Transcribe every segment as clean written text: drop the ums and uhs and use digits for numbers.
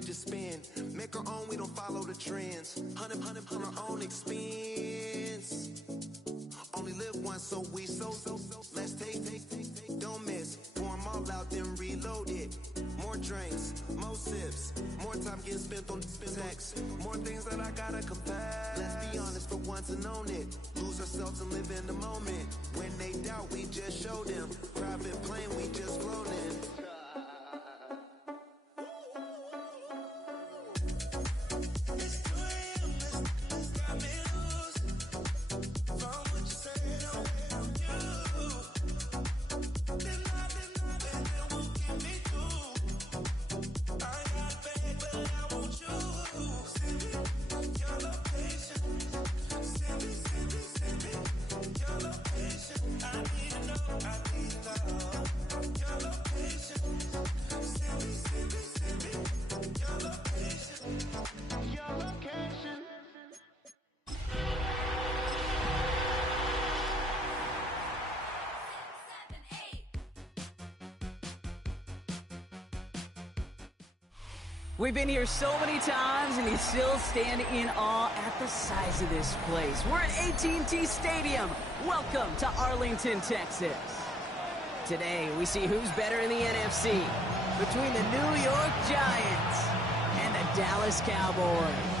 it, just spin. Make our own, we don't follow the trends. Hundred on our own expense. Only live once, so we so. Let's take, don't miss. Pour 'em all out, then reload it. More drinks, more sips. More time getting spent on text. More things that I gotta confess. Let's be honest for once and own it. Lose ourselves and live in the moment. When they doubt, we just show them. Private plane, we just floating. We've been here so many times, and you still stand in awe at the size of this place. We're at AT&T Stadium. Welcome to Arlington, Texas. Today, we see who's better in the NFC between the New York Giants and the Dallas Cowboys.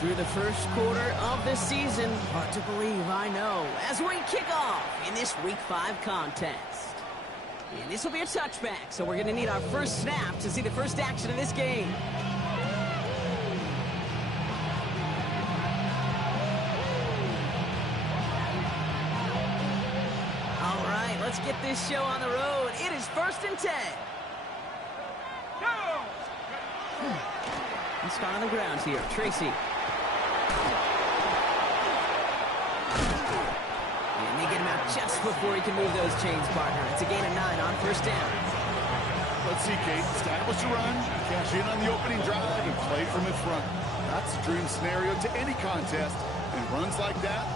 Through the first quarter of the season. Hard to believe, I know, as we kick off in this Week 5 contest. And this will be a touchback, so we're going to need our first snap to see the first action of this game. All right, let's get this show on the road. It is 1st and 10. Let's start on the ground here. Tracy. And they get him out just before he can move those chains, partner. It's a gain of 9 on 1st down. Let's see, Kate. Establish a run, cash in on the opening drive, and play from in front. That's a dream scenario to any contest. And runs like that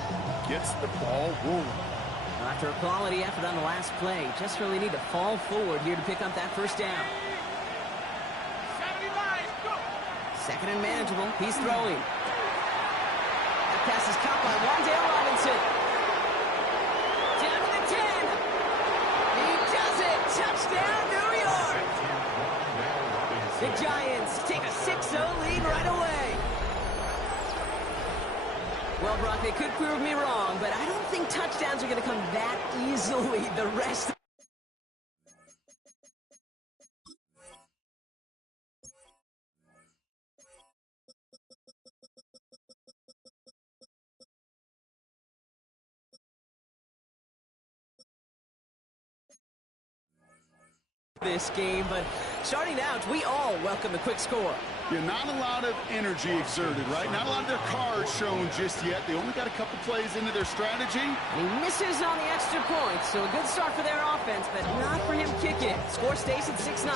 gets the ball rolling. After a quality effort on the last play, just really need to fall forward here to pick up that 1st down. 2nd and manageable. He's throwing. That pass is caught by Wandale Robinson. Down to the 10. He does it. Touchdown, New York. The Giants take a 6-0 lead right away. Well, Brock, they could prove me wrong, but I don't think touchdowns are going to come that easily the rest of this game, but starting out, we all welcome the quick score. Yeah, not a lot of energy exerted, right? Not a lot of their cards shown just yet. They only got a couple plays into their strategy. And he misses on the extra point, so a good start for their offense, but not for him kicking. Score stays at 6-0.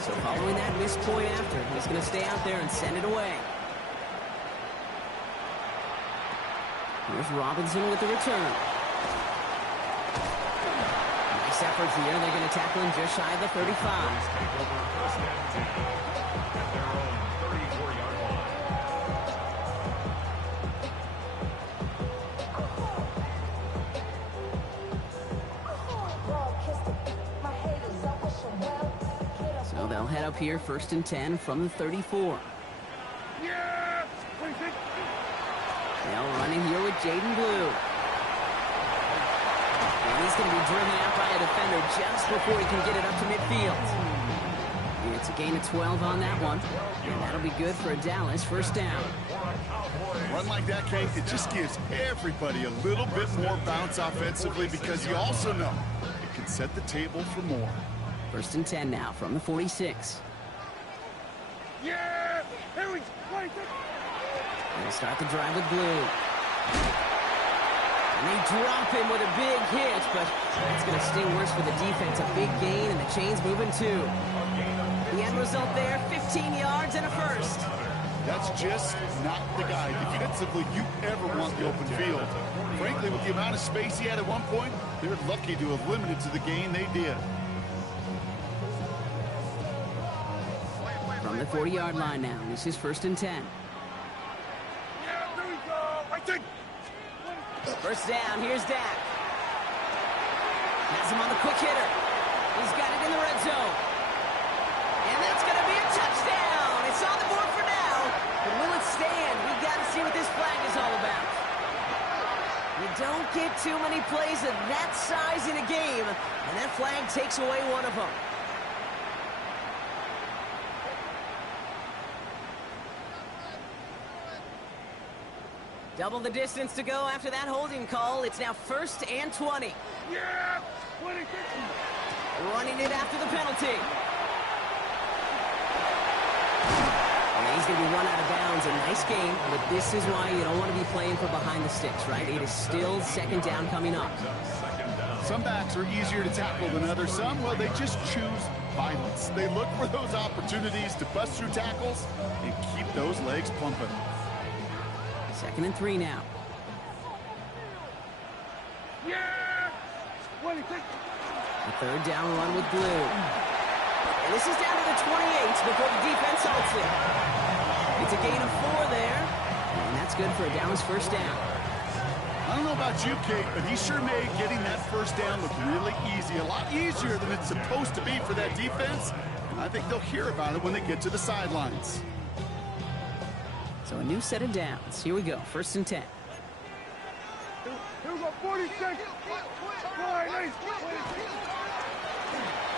So following that missed point after, he's going to stay out there and send it away. Here's Robinson with the return. Nice effort here. They're going to tackle him just shy of the 35. So they'll head up here 1st and 10 from the 34. Now running here with Jaden Blue. And he's going to be driven out by a defender just before he can get it up to midfield. And it's a gain of 12 on that one. And that'll be good for a Dallas 1st down. Run like that, Kate, it just gives everybody a little bit more bounce offensively because you also know it can set the table for more. 1st and 10 now from the 46. Yeah! Here we go! They'll start the drive with Blue. And they drop him with a big hit, but it's going to sting worse for the defense. A big gain, and the chain's moving too. The end result there, 15 yards and a first. That's just not the guy defensively you ever want the open field. Frankly, with the amount of space he had at one point, they're lucky to have limited to the gain they did. From the 40-yard line now, this is 1st and 10. First down, here's Dak. Has him on the quick hitter. He's got it in the red zone. And that's going to be a touchdown. It's on the board for now. But will it stand? We've got to see what this flag is all about. You don't get too many plays of that size in a game, and that flag takes away one of them. Double the distance to go after that holding call. It's now 1st and 20. Yeah! 20. Running it after the penalty. And he's going to be run out of bounds. A nice game, but this is why you don't want to be playing for behind the sticks, right? It is still 2nd down coming up. Some backs are easier to tackle than others. Some, well, they just choose violence. They look for those opportunities to bust through tackles and keep those legs pumping. 2nd and 3 now. Yeah! 20. A 3rd down run with Blue. And this is down to the 28 before the defense halts it. It's a gain of 4 there. And that's good for a Dallas 1st down. I don't know about you, Kate, but he sure made getting that 1st down look really easy. A lot easier than it's supposed to be for that defense. And I think they'll hear about it when they get to the sidelines. So a new set of downs. Here we go. 1st and 10. Here we go, 46.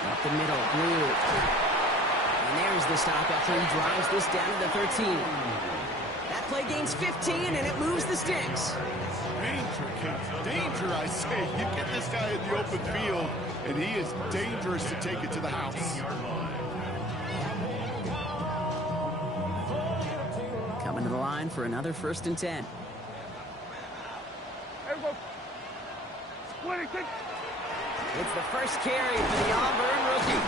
Up the middle, Blue. And there's the stop after he drives this down to the 13. That play gains 15, and it moves the sticks. Danger, Kate. Danger, I say. You get this guy in the open field, and he is dangerous to take it to the house. Coming to the line for another 1st and 10. Here we go. 26. It's the first carry for the Auburn rookie.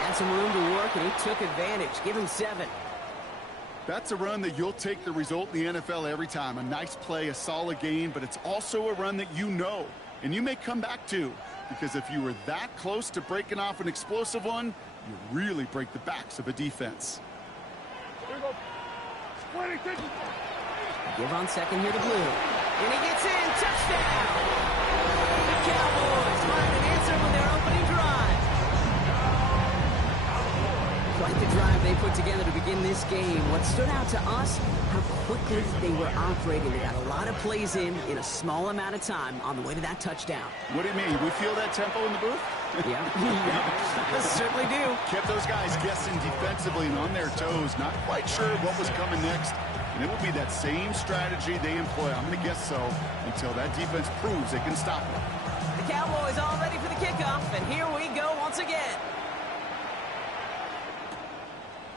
Had some room to work, and he took advantage. Give him 7. That's a run that you'll take the result in the NFL every time. A nice play, a solid game, but it's also a run that you know, and you may come back to. Because if you were that close to breaking off an explosive one, you really break the backs of a defense. Here we go. 26. Give on 2nd here to Blue. And he gets in. Touchdown! The Cowboys find an answer with their opening drive. Quite the drive they put together to begin this game. What stood out to us, how quickly they were operating. They got a lot of plays in a small amount of time on the way to that touchdown. What do you mean? We feel that tempo in the booth? Yeah, yeah, certainly do. Kept those guys guessing defensively and on their toes, not quite sure what was coming next. And it will be that same strategy they employ, I'm going to guess so, until that defense proves they can stop it. The Cowboys all ready for the kickoff, and here we go once again.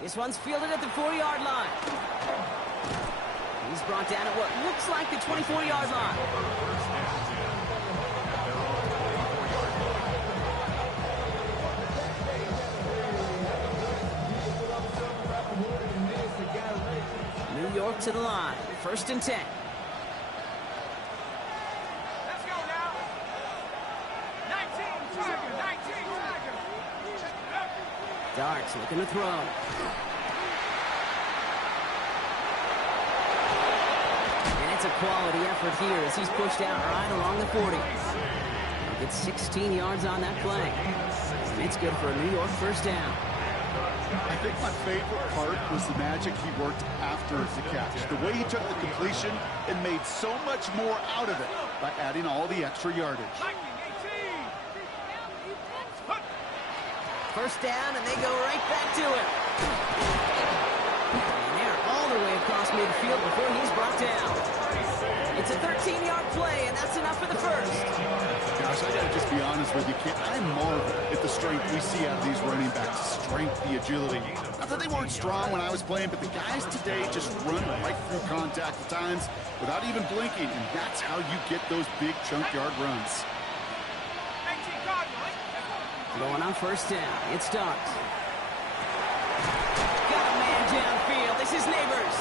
This one's fielded at the 40-yard line. He's brought down at what looks like the 24-yard line. New York to the line. 1st and 10. Let's go now. 19, Tiger, 19, Tiger. Darts looking to throw. And it's a quality effort here as he's pushed out right along the 40. He'll get 16 yards on that play. And it's good for a New York 1st down. I think my favorite part was the magic he worked after the catch. The way he took the completion and made so much more out of it by adding all the extra yardage. 1st down, and they go right back to it. And they're all the way across midfield before he's brought down. It's a 13-yard play, and that's enough for the 1st. Gosh, I gotta just be honest with you, kid. I marvel at the strength we see out of these running backs. The strength, the agility. Not that they weren't strong when I was playing, but the guys today just run right through contact at times without even blinking, and that's how you get those big chunk yard runs. Going on 1st down. It starts. his neighbors.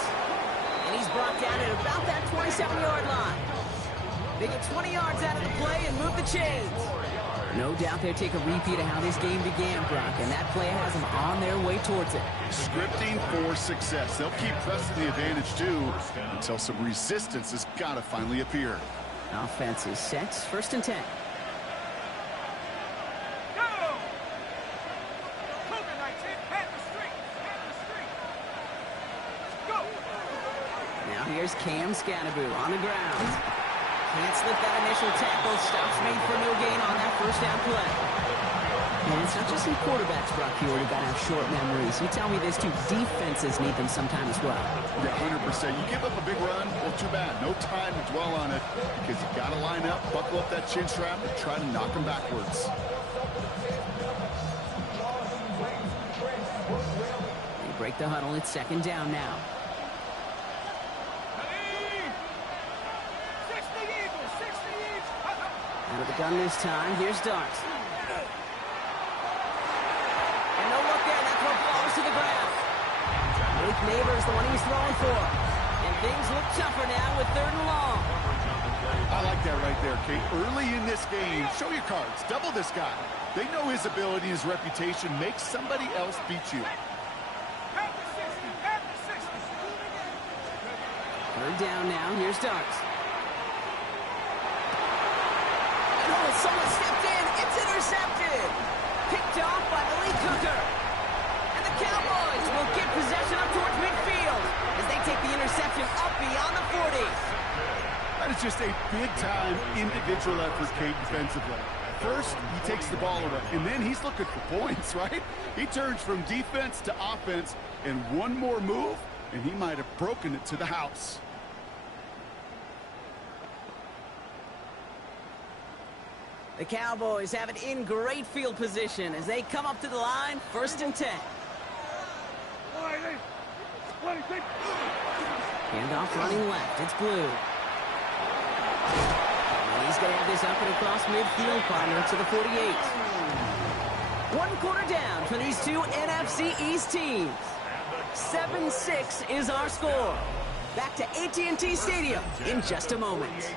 And he's brought down at about that 27-yard line. They get 20 yards out of the play and move the chains. No doubt they'll take a repeat of how this game began, Brock, and that play has them on their way towards it. Scripting for success. They'll keep pressing the advantage, too, until some resistance has got to finally appear. Offense is set. First and 10. Now here's Cam Scanaboo on the ground. Can't slip that initial tackle. Stops made for no gain on that first down play. And it's not just some quarterbacks, Brock, here who've got to have short memories. You tell me this, too. Defenses need them sometime as well. Yeah, 100%. You give up a big run, well, too bad. No time to dwell on it because you got to line up, buckle up that chin strap, and try to knock them backwards. They break the huddle. It's second down now. Out of the gun this time. Here's Dart. And no look there. That throw falls to the ground. Blake Neighbors, the one he's throwing for. And things look tougher now with 3rd and long. I like that right there, Kate. Early in this game, show your cards. Double this guy. They know his ability, his reputation. Make somebody else beat you. 3rd down now. Here's Dart. Oh, someone stepped in. It's intercepted. Picked off by Malik Hooker. And the Cowboys will get possession up towards midfield as they take the interception up beyond the 40. That is just a big-time individual effort, Kate, defensively. First, he takes the ball away, and then he's looking for points, right? He turns from defense to offense, and one more move, and he might have broken it to the house. The Cowboys have it in great field position as they come up to the line, 1st and 10. Handoff running left. It's Blue. And he's going to have this up and across midfield, partner, to the 48. 1 quarter down for these two NFC East teams. 7-6 is our score. Back to AT&T Stadium in just a moment.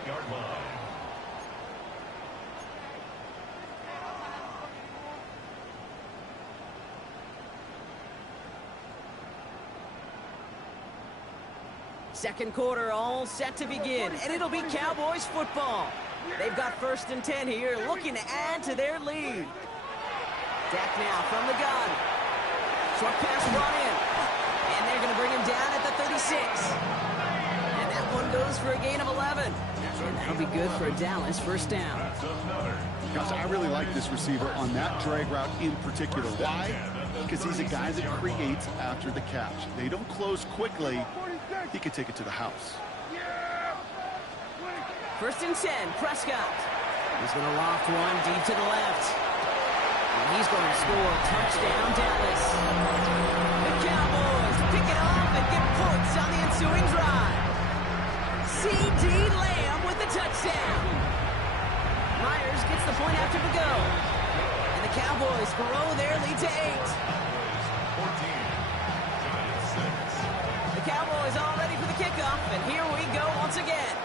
Second quarter all set to begin, and it'll be Cowboys football. They've got 1st and 10 here, looking to add to their lead. Dak now from the gun. Short pass brought in, and they're going to bring him down at the 36. And that one goes for a gain of 11. And that'll be good for a Dallas 1st down. Gosh, I really like this receiver on that drag route in particular. Why? Because he's a guy that creates after the catch. They don't close quickly. He could take it to the house. 1st and 10, Prescott. He's going to loft one deep to the left. And he's going to score. Touchdown, Dallas. The Cowboys pick it off and get points on the ensuing drive. C.D. Lamb with the touchdown. Myers gets the point after the go. And the Cowboys grow their lead to 8. Cowboys all ready for the kickoff, and here we go once again.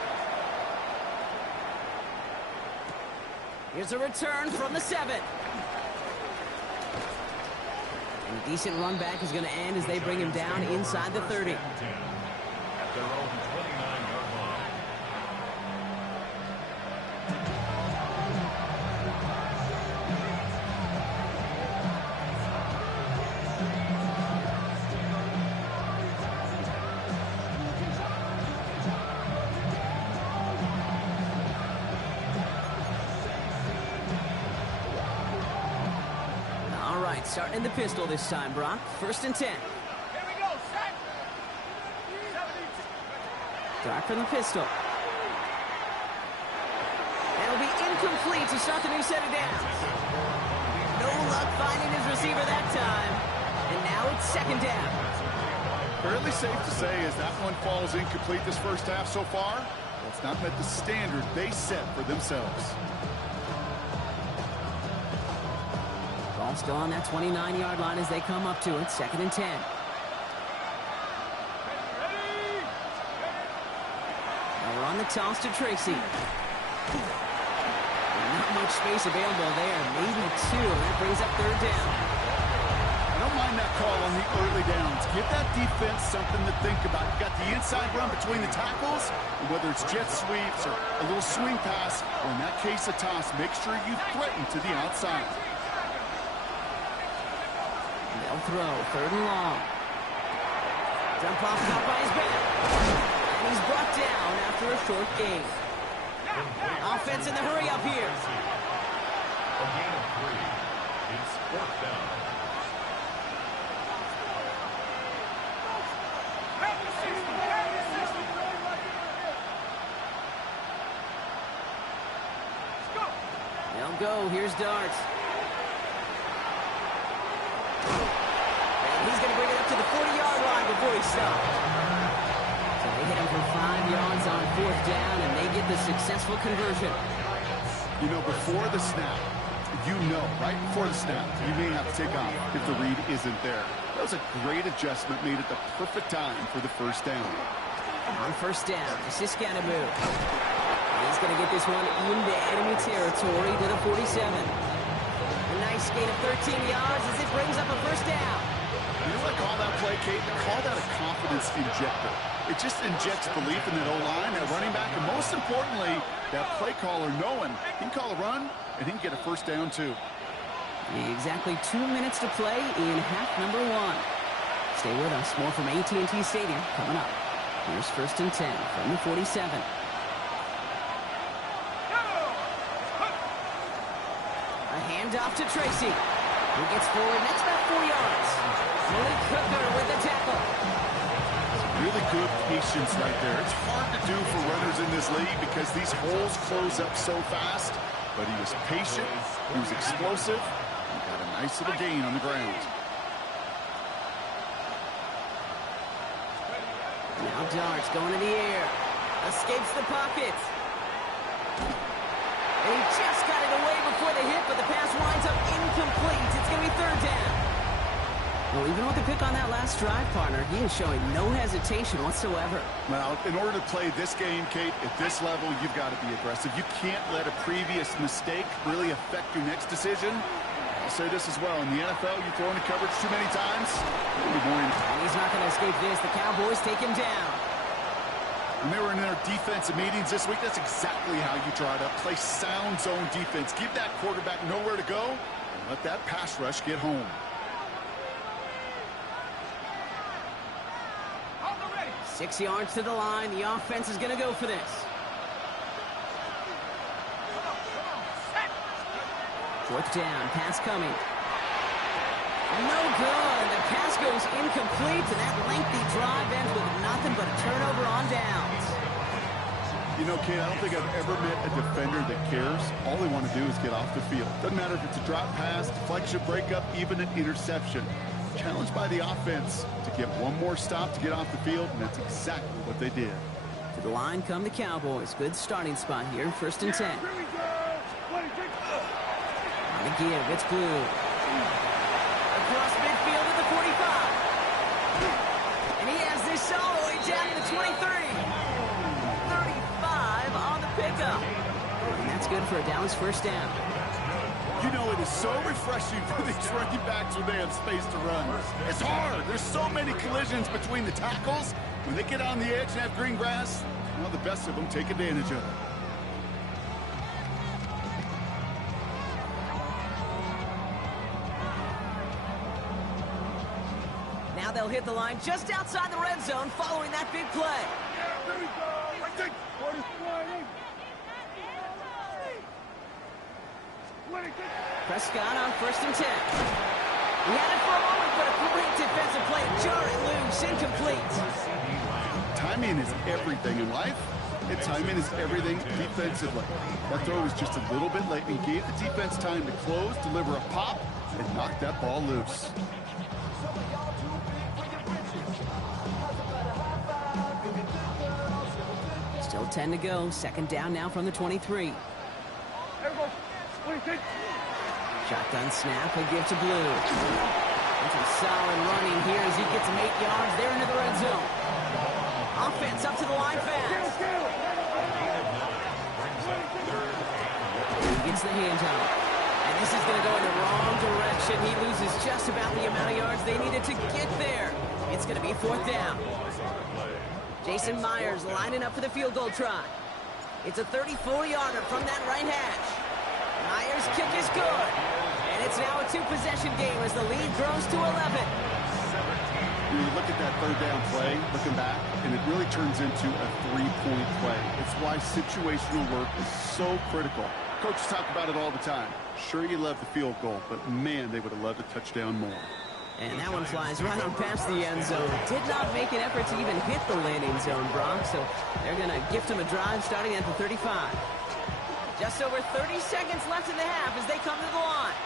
Here's a return from the 7. And a decent run back is going to end as they bring him down inside the 30. Starting in the pistol this time, Brock. 1st and 10. Here we go, set. Dart from the pistol. It'll be incomplete to start the new set of downs. No luck finding his receiver that time. And now it's 2nd down. Fairly safe to say as that one falls incomplete this first half so far, it's not met the standard they set for themselves. Ball still on that 29-yard line as they come up to it. 2nd and 10. On the toss to Tracy. Not much space available there. Maybe two. That brings up third down. I don't mind that call on the early downs. Give that defense something to think about. You got the inside run between the tackles, and whether it's jet sweeps or a little swing pass, or in that case a toss, make sure you threaten to the outside. They'll throw. Third and long. Dump off caught by his back. And he's brought down after a short gain. Offense in the hurry up here. A gain of 3. It's fourth down. They'll go. Here's Darts. And he's going to bring it up to the 40-yard line before he stops. So they hit him for 5 yards on fourth down, and they get the successful conversion. You know, before the snap, right before the snap, you may have to take off if the read isn't there. That was a great adjustment made at the perfect time for the first down. On first down, this is Scannaboo. He's going to get this one into enemy territory to the 47. A nice gain of 13 yards as it brings up a first down. You know what I call that play, Kate? I call that a confidence injector. It just injects belief in that O-line, that running back, and most importantly, that play caller knowing he can call a run and he can get a first down too. Exactly 2 minutes to play in half number 1. Stay with us. More from AT&T Stadium coming up. Here's first and 10 from the 47. A handoff to Tracy, who gets forward next about 4 yards. Malik Hooker with the tackle. Really good patience right there. It's hard to do for runners in this league because these holes close up so fast. But he was patient, he was explosive, and got a nice little gain on the ground. Now Darts going in the air. Escapes the pocket. He just got it away before the hit, but the pass winds up incomplete. It's going to be third down. Well, even with the pick on that last drive, partner, he is showing no hesitation whatsoever. Well, in order to play this game, Kate, at this level, you've got to be aggressive. You can't let a previous mistake really affect your next decision. I'll say this as well. In the NFL, you throw into coverage too many times, good morning. And he's not going to escape this. The Cowboys take him down. When they were in their defensive meetings this week, that's exactly how you draw it up. Play sound zone defense. Give that quarterback nowhere to go, and let that pass rush get home. 6 yards to the line. The offense is going to go for this. Fourth down. Pass coming. No good. The pass goes incomplete, and that lengthy drive ends with nothing but a turnover on downs. You know, Kate, I don't think I've ever met a defender that cares. All they want to do is get off the field. Doesn't matter if it's a drop pass, deflection, breakup, even an interception. Challenged by the offense to get one more stop to get off the field, and that's exactly what they did. To the line come the Cowboys. Good starting spot here. First and 10. On the give, it's Blue. Across midfield at the 45. And he has this all the way down to the 23. 35 on the pickup. And that's good for a Dallas first down. You know, it is so refreshing for these running backs when they have space to run. It's hard. There's so many collisions between the tackles. When they get on the edge and have green grass, well, the best of them take advantage of it. Now they'll hit the line just outside the red zone following that big play. Prescott on first and 10. He had it for a moment, but a great defensive play. Jar it loose, incomplete. Timing is everything in life, and timing is everything defensively. That throw was just a little bit late and gave the defense time to close, deliver a pop, and knock that ball loose. Still 10 to go. Second down now from the 23. Shotgun snap, a give to Blue. And some solid running here as he gets him 8 yards there into the red zone. Offense up to the line fast. wins the handoff. And this is going to go in the wrong direction. He loses just about the amount of yards they needed to get there. It's going to be 4th down. Jason Myers lining up for the field goal try. It's a 34-yarder from that right hash. Myers' kick is good. And it's now a 2-possession game as the lead grows to 11. You look at that 3rd down play, looking back, and it really turns into a 3-point play. It's why situational work is so critical. Coaches talk about it all the time. Sure, you love the field goal, but man, they would have loved a touchdown more. And that one flies right on past the end zone. Did not make an effort to even hit the landing zone, Brock, so they're going to gift him a drive starting at the 35. Just over 30 seconds left in the half as they come to the line.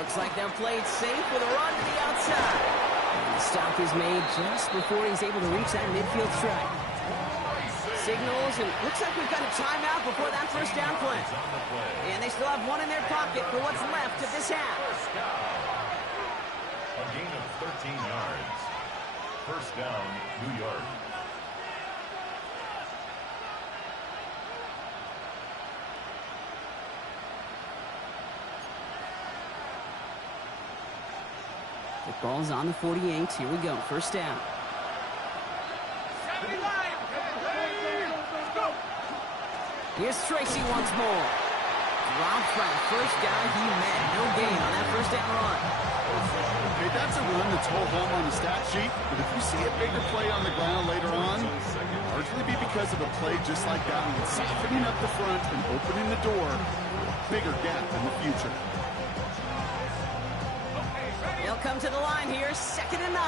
Looks like they're played safe with a run to the outside. And the stop is made just before he's able to reach that midfield strike. Signals, and looks like we've got a timeout before that 1st down play. And they still have one in their pocket for what's left of this half. A gain of 13 yards. 1st down, New York. The ball's on the 48. Here we go. 1st down. Here's Tracy once more. Dropped by the 1st guy he met. No gain on that 1st down run. Okay, that's a run that's hold home on the stat sheet, but if you see a bigger play on the ground later on, it'll largely be because of a play just like that one, softening up the front and opening the door for a bigger gap in the future. They'll come to the line here, 2nd and 9.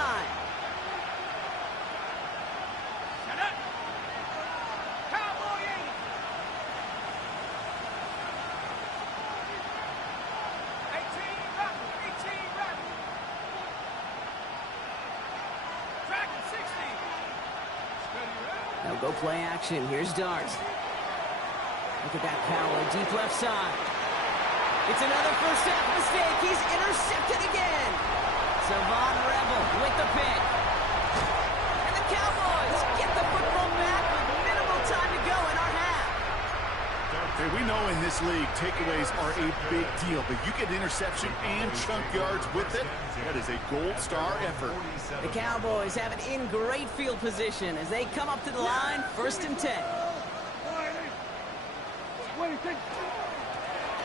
They'll go play action. Here's Dart. Look at that power, deep left side. It's another 1st half mistake. He's intercepted again. Savon Rebel with the pick. And the Cowboys get the football back with minimal time to go in our half. Hey, we know in this league, takeaways are a big deal, but you get interception and chunk yards with it. That is a gold star effort. The Cowboys have it in great field position as they come up to the line, 1st and 10.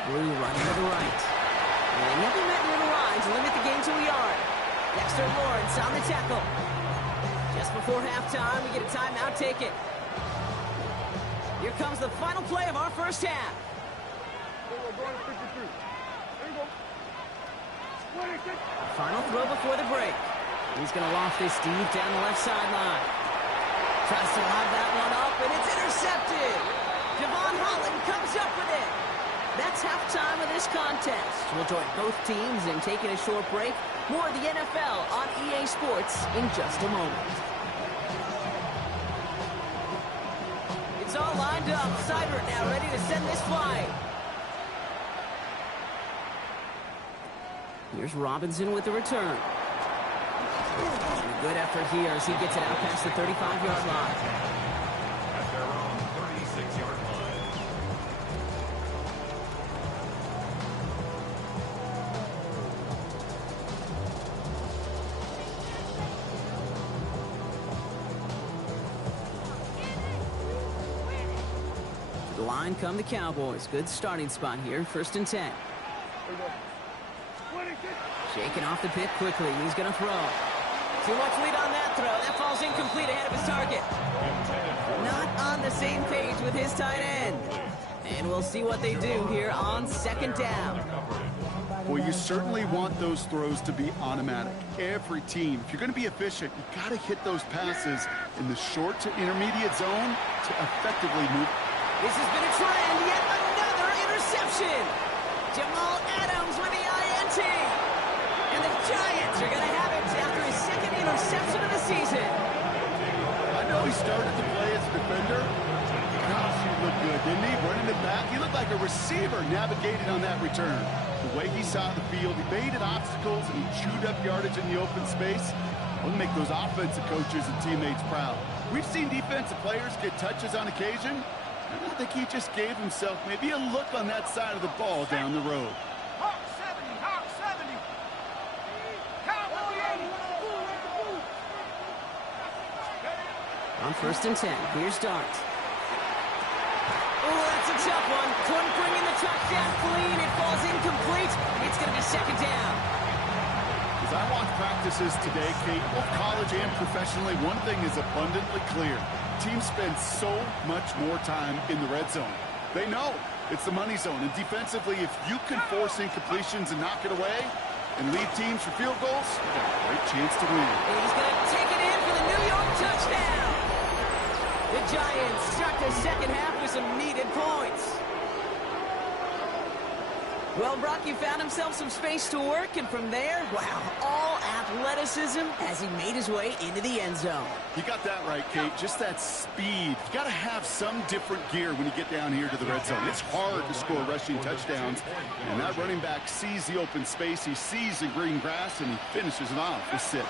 Blue running to the right. And never met near the line to limit the game to a yard. Dexter Lawrence on the tackle. Just before halftime, we get a timeout taken. Here comes the final play of our 1st half. Final throw before the break. He's going to loft this deep down the left sideline. Tries to lob that one up, and it's intercepted. Javon Holland comes up with it. That's halftime of this contest. We'll join both teams in taking a short break. More of the NFL on EA Sports in just a moment. It's all lined up. Seibert now ready to send this flight. Here's Robinson with the return. A good effort here as he gets it out past the 35-yard line. At their own 36-yard line. To the line come the Cowboys. Good starting spot here. 1st and 10. Shaking off the pick quickly. He's going to throw. Too much lead on that throw. That falls incomplete ahead of his target. Not on the same page with his tight end. And we'll see what they do here on 2nd down. Well, you certainly want those throws to be automatic. Every team, if you're going to be efficient, you got to hit those passes in the short to intermediate zone to effectively move. This has been a trend. Yet another interception. Jamal Adams with the INT. And the Giants are going to have it after his 2nd interception of the season. I know he started to play as a defender. Gosh, he looked good, didn't he? Running it back. He looked like a receiver navigating on that return. The way he saw the field, he baited obstacles and he chewed up yardage in the open space. We'll make those offensive coaches and teammates proud. We've seen defensive players get touches on occasion. They're not think he just gave himself maybe a look on that side of the ball down the road. Hawk 70, Hawk 70. Cowboy 80. On 1st and 10, here's Dart. Oh, that's a tough one. Couldn't bring in the touchdown clean. It falls incomplete. It's going to be 2nd down. As I watch practices today, Kate, both college and professionally, one thing is abundantly clear. Teams spend so much more time in the red zone. They know it's the money zone. And defensively, if you can force incompletions and knock it away and lead teams for field goals, you got a great chance to win. He's going to take it in for the New York touchdown. The Giants start the second half with some needed points. Well, Brock, he found himself some space to work, and from there, wow, all athleticism as he made his way into the end zone. You got that right, Kate. Just that speed. You got to have some different gear when you get down here to the red zone. It's hard to score rushing touchdowns, and that running back sees the open space, he sees the green grass, and he finishes it off with 6.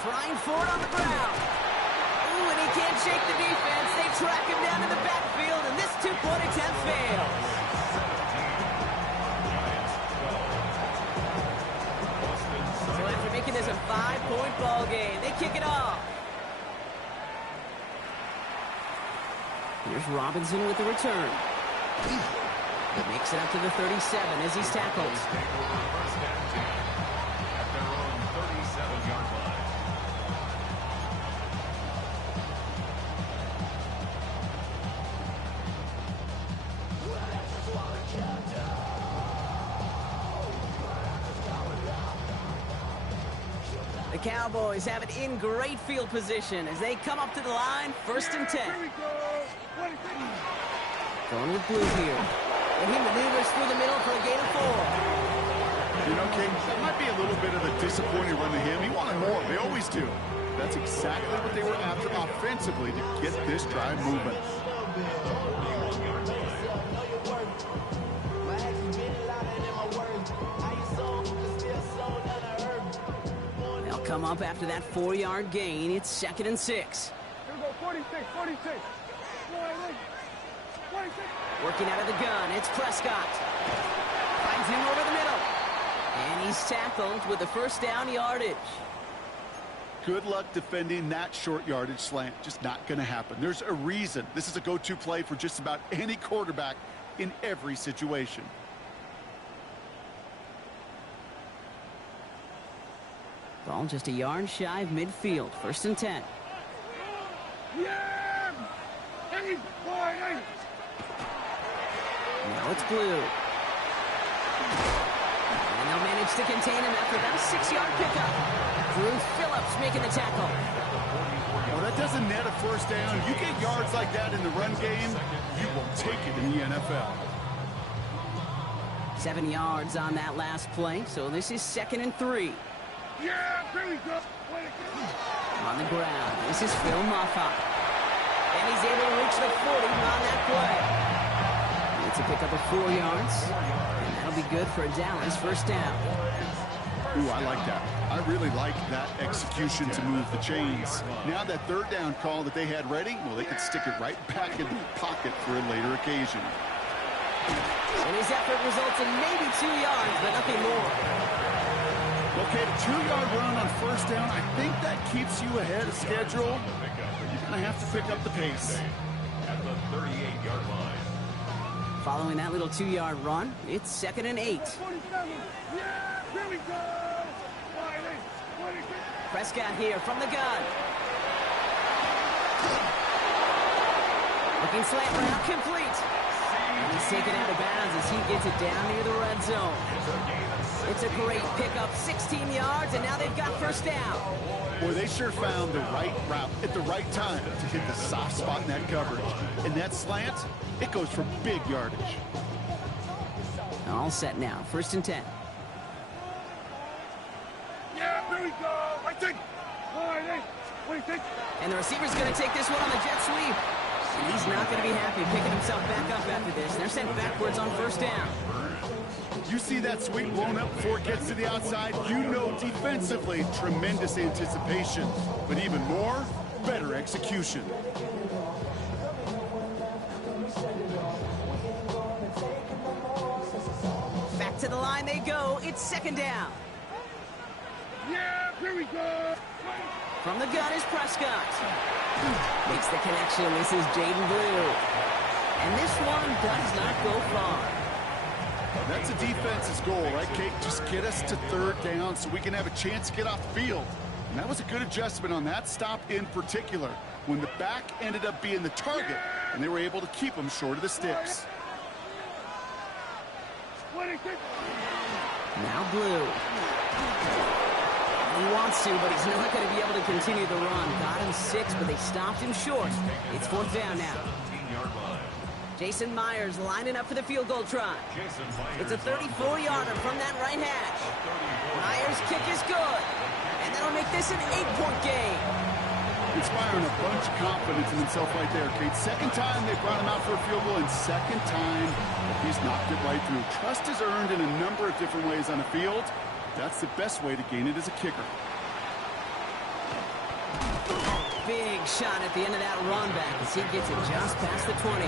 Flying forward on the ground. Ooh, and he can't shake the defense. They track him down in the backfield, and this 2-point attempt fails. So after making this a 5-point ball game, they kick it off. Here's Robinson with the return. He makes it up to the 37 as he's tackled. First and 10 at their own 37-yard line. The Cowboys have it in great field position as they come up to the line, 1st and 10. Going with blue here. And he maneuvers through the middle for a gain of 4. You know, King, that might be a little bit of a disappointing run to him. He wanted more. They always do. That's exactly what they were after offensively to get this drive moving. They'll come up after that 4-yard gain. It's 2nd and 6. Here we go, 46. Working out of the gun, it's Prescott. Finds him over the middle. And he's tackled with the 1st down yardage. Good luck defending that short yardage slant. Just not going to happen. There's a reason. This is a go-to play for just about any quarterback in every situation. Ball just a yard shy of midfield. 1st and 10. Yeah! 8, 4, 8. Now it's blue. And they'll manage to contain him after that 6-yard pickup. Drew Phillips making the tackle. Well, that doesn't net a 1st down. You get yards like that in the run game, you will take it in the NFL. 7 yards on that last play, so this is 2nd and 3. Yeah, here we go. On the ground, this is Phil Moffat. And he's able to reach the 40 on that play. It's a pickup of 4 yards. And that'll be good for a Dallas 1st down. Ooh, I like that. I really like that execution to move the chains. Now that 3rd down call that they had ready, well, they could stick it right back in the pocket for a later occasion. And his effort results in maybe 2 yards, but nothing more. Okay, a 2-yard run on 1st down, I think that keeps you ahead of schedule. You're going to have to pick up the pace. At the 38-yard line. Following that little 2-yard run, it's 2nd and 8. 47. Yeah, here we go. 46. Prescott here from the gun. Looking slant route complete. And he's taken out of bounds as he gets it down near the red zone. It's a great pickup, 16 yards, and now they've got 1st down. Boy, they sure found the right route at the right time to hit the soft spot in that coverage. And that slant, it goes for big yardage. All set now, 1st and 10. Yeah, here we go. 46. 46. And the receiver's going to take this one on the jet sweep. And he's not going to be happy picking himself back up after this. They're sent backwards on 1st down. You see that sweep blown up before it gets to the outside, you know defensively, tremendous anticipation. But even more, better execution. line they go. It's second down. Yeah, here we go. From the gun is Prescott. Makes the connection. This is Jaden Blue. And this one does not go far. That's a defense's goal, right, Kate? Just get us to third down so we can have a chance to get off the field. And that was a good adjustment on that stop in particular, when the back ended up being the target, and they were able to keep him short of the sticks. Now Blue. He wants to, but he's not going to be able to continue the run. Got him 6, but they stopped him short. It's fourth down now. Jason Myers lining up for the field goal try. It's a 34-yarder from that right hash. Myers' kick is good, and that'll make this an 8-point game. Inspiring a bunch of confidence in himself right there, Kate. Second time they brought him out for a field goal, and second time he's knocked it right through. Trust is earned in a number of different ways on the field. That's the best way to gain it as a kicker. Big shot at the end of that run back as he gets it just past the 20.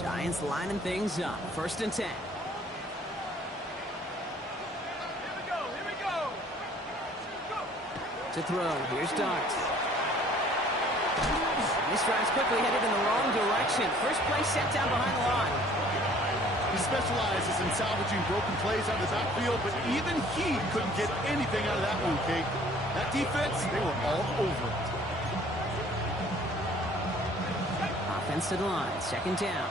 Giants lining things up. First and 10. To throw. Here's Dart. This drive's quickly headed in the wrong direction. First play set down behind the line. He specializes in salvaging broken plays out of the backfield, but even he couldn't get anything out of that one, Kate. That defense, they were all over it. Offense to the line. Second down.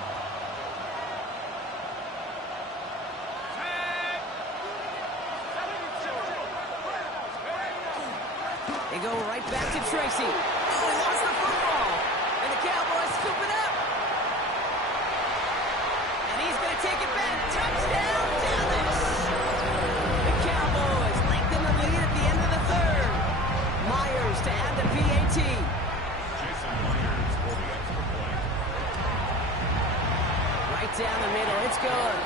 They go right back to Tracy. Oh, he lost the football. And the Cowboys scoop it up. And he's going to take it back. Touchdown, Dallas. The Cowboys lengthen the lead at the end of the third. Myers to add the PAT. Jason Myers for the extra point. Right down the middle. It's good.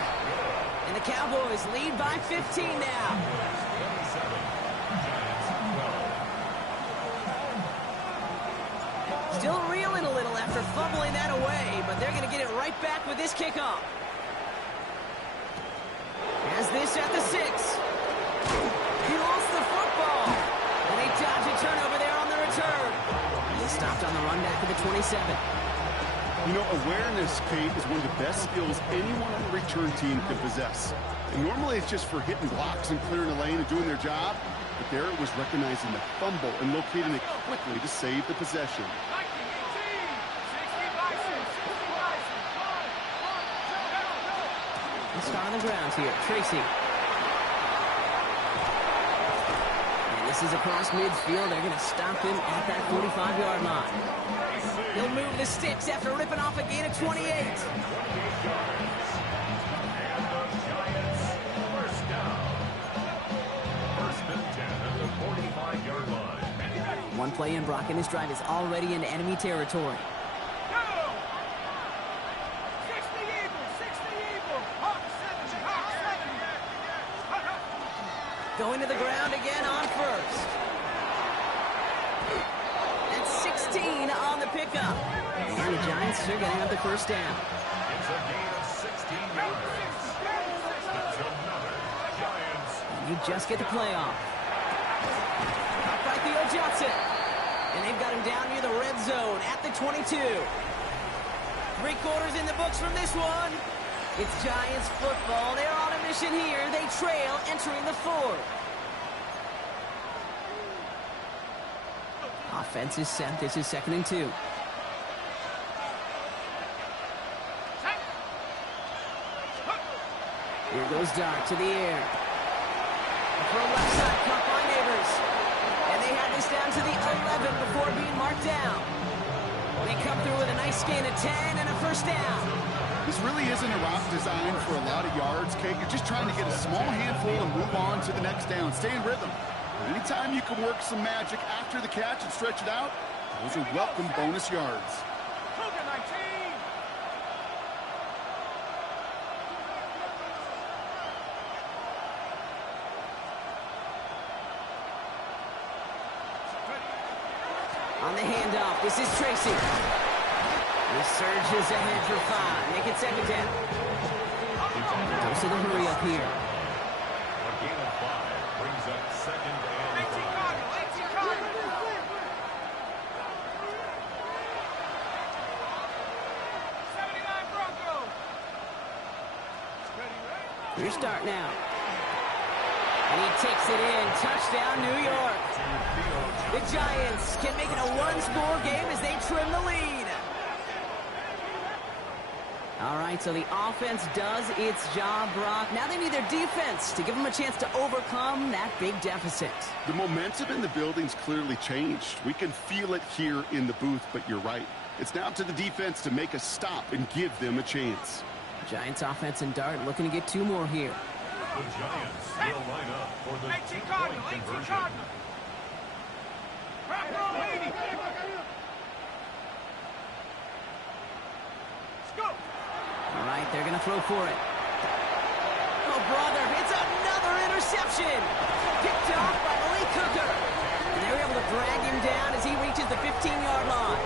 And the Cowboys lead by 15 now. 27. Still reeling a little after fumbling that away, but they're going to get it right back with this kickoff. Has this at the 6. He lost the football. And they dodge a turnover there on the return. He stopped on the run back to the 27. You know, awareness, Kate, is one of the best skills anyone on the return team can possess. And normally it's just for hitting blocks and clearing the lane and doing their job. But there it was recognizing the fumble and locating it quickly to save the possession. Let's start on the ground here. Tracy. And this is across midfield. They're going to stop him at that 45-yard line. He'll move the sticks after ripping off a gain of 28. One play in, Brock, and this drive is already into enemy territory. Going to the ground again on first. That's 16 on the pickup. And the Giants are going to have the first down. It's a gain of 16 yards. It's another Giants. You just get the play off. Up by Theo Johnson. And they've got him down near the red zone at the 22. 3 quarters in the books from this one. It's Giants football. They're on a mission here. They trail entering the 4th. Offense is set. This is 2nd and 2. Here goes Dart to the air. Throw left side, caught by Neighbors. And they have this down to the 11 before being marked down. They come through with a nice gain of 10 and a first down. This really isn't a route designed for a lot of yards, Kate. You're just trying to get a small handful and move on to the next down. Stay in rhythm. Anytime you can work some magic after the catch and stretch it out, those are welcome bonus yards. On the handoff, this is Tracy. He surges ahead for 5. Make it second down. Goes to the hurry up here. A gain of 5 brings up second and 5. Your start now. And he takes it in. Touchdown, New York. The Giants can make it a one-score game as they trim the lead. All right, so the offense does its job, Brock. Now they need their defense to give them a chance to overcome that big deficit. The momentum in the building's clearly changed. We can feel it here in the booth, but you're right. It's now to the defense to make a stop and give them a chance. Giants offense and Dart looking to get 2 more here. The Giants will line up for the 2-point conversion. All right, they're going to throw for it. Oh, brother, it's another interception. Picked off by Lee Cooker. And they were able to drag him down as he reaches the 15-yard line.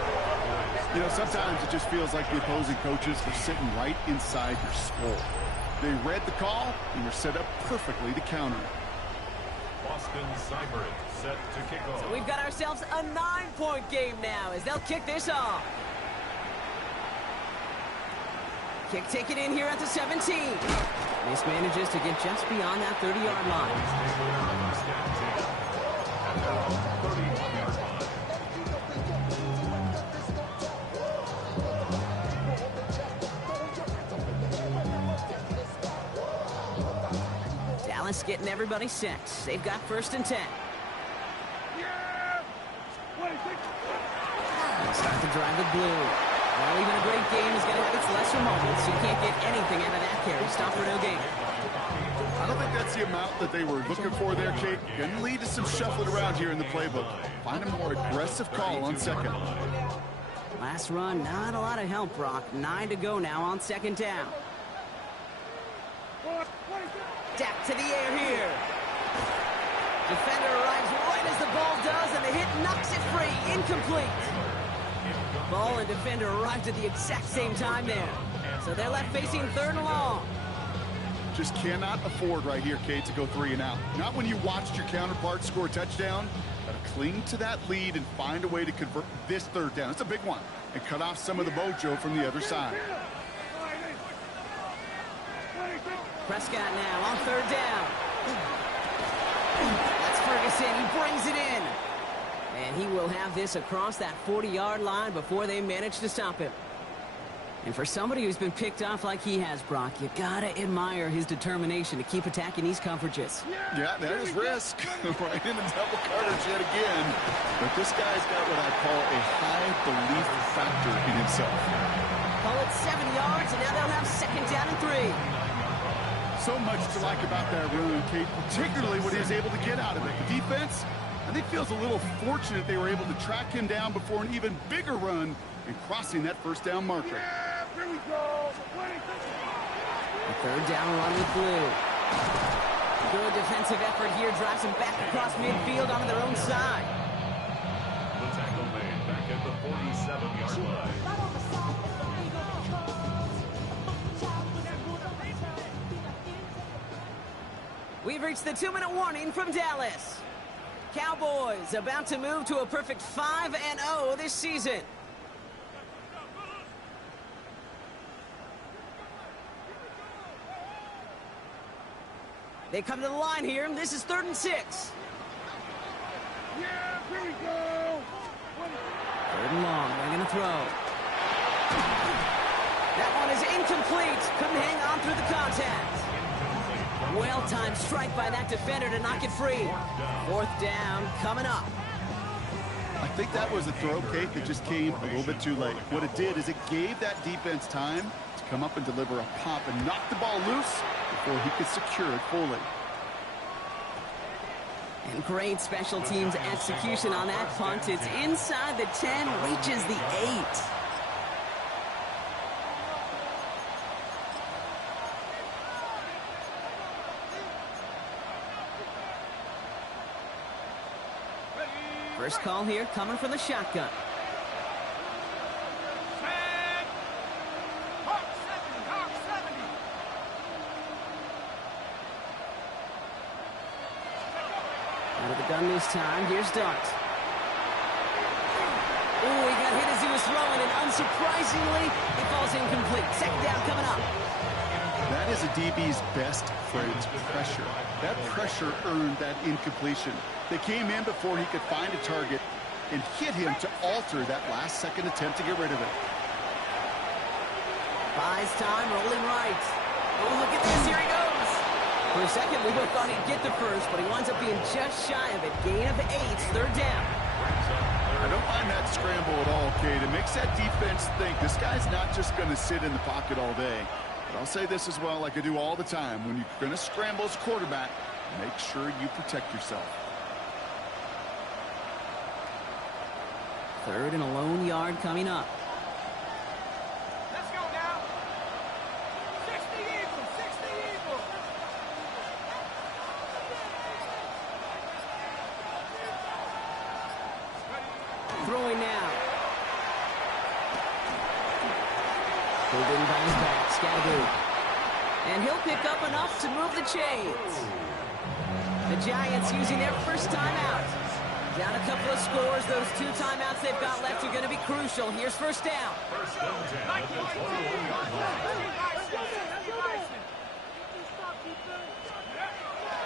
You know, sometimes it just feels like the opposing coaches are sitting right inside your skull. They read the call and were set up perfectly to counter it. Boston Cyber set to kick off. So we've got ourselves a 9-point game now as they'll kick this off. Kick taken in here at the 17. This manages to get just beyond that 30-yard line. Dallas getting everybody set. They've got 1st and 10. They'll start the drive with blue. Well, even a great game is going to have its lesser moments. You can't get anything out of that carry. Stop for no gain. I don't think that's the amount that they were looking for there, Kate. Going to lead to some shuffling around here in the playbook. Find a more aggressive call on second. Last run, not a lot of help, Brock. 9 to go now on 2nd down. Dak to the air here. Defender arrives right as the ball does, and the hit knocks it free. Incomplete. Ball and defender arrived at the exact same time there. So they're left facing 3rd and long. Just cannot afford right here, Kate, to go 3 and out. Not when you watched your counterpart score a touchdown. Got to cling to that lead and find a way to convert this 3rd down. It's a big one. And cut off some of the mojo from the other side. Prescott now on 3rd down. That's Ferguson. He brings it in. And he will have this across that 40-yard line before they manage to stop him. And for somebody who's been picked off like he has, Brock, you gotta admire his determination to keep attacking these coverages. Yeah, that is risk. Right in the double coverage yet again. But this guy's got what I call a high belief factor in himself. Call it 7 yards, and now they'll have 2nd down and 3. So much to like about that run, Kate, particularly what he was able to get out of it. The defense, I think, feels a little fortunate they were able to track him down before an even bigger run and crossing that 1st down marker. Yeah, here we go. A 3rd down run with blue. Good defensive effort here drives them back across midfield onto their own side. The tackle made back at the 47-yard line. We've reached the 2-minute warning from Dallas. Cowboys about to move to a perfect 5-0 this season. They come to the line here. This is 3rd and 6. Yeah, here we go. 3rd and long. They're going to throw. That one is incomplete. Couldn't hang on through the contact. Well-timed strike by that defender to knock it free. 4th down coming up. I think that was a throw, Kate, that just came a little bit too late. What it did is it gave that defense time to come up and deliver a pop and knock the ball loose before he could secure it fully. And great special teams execution on that punt. It's inside the 10, reaches the 8. First call here coming from the shotgun. Out of the gun this time. Here's Dart. Oh, he got hit as he was throwing, and unsurprisingly, it falls incomplete. Second down coming up. That is a DB's best phrase, pressure. That pressure earned that incompletion. They came in before he could find a target and hit him to alter that last-second attempt to get rid of it. Buys time, rolling right. Oh, look at this. Here he goes. For a second, we both thought he'd get the first, but he winds up being just shy of it. Gain of 8, third down. I don't mind that scramble at all, Kate. It makes that defense think this guy's not just going to sit in the pocket all day. But I'll say this as well, like I do all the time. When you're going to scramble as a quarterback, make sure you protect yourself. Third and a lone yard coming up. Let's go now. 60 Eagles, 60 Eagles. Throwing now. Holding by his back, Scadaboo. And he'll pick up enough to move the chains. The Giants using their first timeout. Down a couple of scores. Those 2 timeouts they've got left are going to be crucial. Here's first down.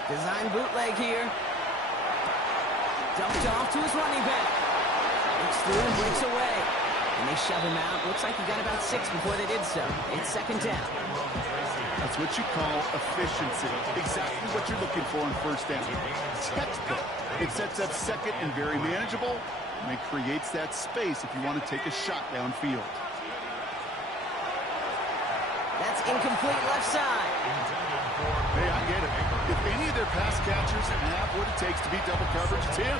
Design bootleg here. Dumped off to his running back. Looks through and breaks away. And they shove him out. Looks like he got about 6 before they did so. It's second down. That's what you call efficiency. Exactly what you're looking for on first down. Textbook. It sets up second and very manageable, and it creates that space if you want to take a shot downfield. That's incomplete left side. Hey, I get it. If any of their pass catchers have what it takes to beat double coverage, it's him.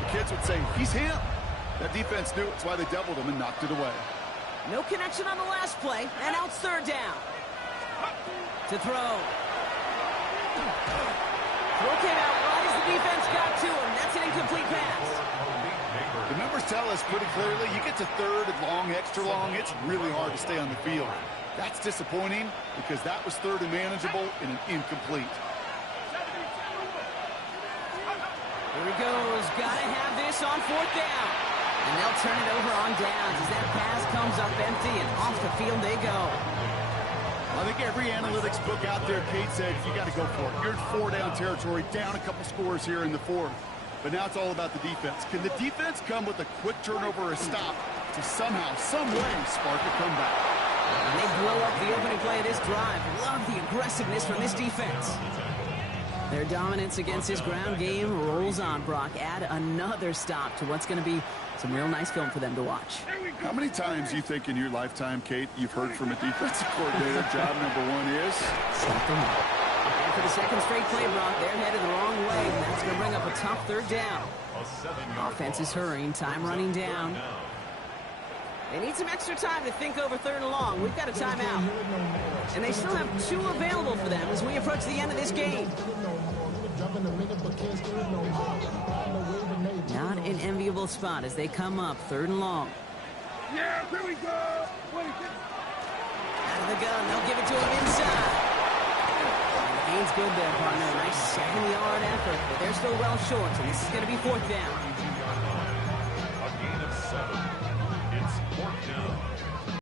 The kids would say, he's him. That defense knew it. That's why they doubled him and knocked it away. No connection on the last play, and now it's third down. To throw. Throw came out right as the defense got to him. That's an incomplete pass. The numbers tell us pretty clearly, you get to third and long, extra long, it's really hard to stay on the field. That's disappointing because that was third and manageable and an incomplete. Here he goes. Gotta have this on fourth down. And they'll turn it over on downs as that pass comes up empty and off the field they go. I think every analytics book out there, Kate, said you got to go for it. You're in 4-down territory, down a couple scores here in the fourth. But now it's all about the defense. Can the defense come with a quick turnover or a stop to somehow, some way, spark a comeback? And they blow up the opening play of this drive. Love the aggressiveness from this defense. Their dominance against his ground game rolls on, Brock. Add another stop to what's going to be some real nice film for them to watch. How many times do you think in your lifetime, Kate, you've heard from a defensive coordinator, job number 1 is? Something. And for the second straight play, Brock, they're headed the wrong way, and that's going to bring up a tough third down. Offense is hurrying, time running down. They need some extra time to think over third and long. We've got a timeout. And they still have 2 available for them as we approach the end of this game. Not an enviable spot as they come up third and long. Yeah, here we go. Out of the gun, they'll give it to him inside. And the gain's good there, partner. Nice 7-yard effort, but they're still well short, so this is going to be fourth down.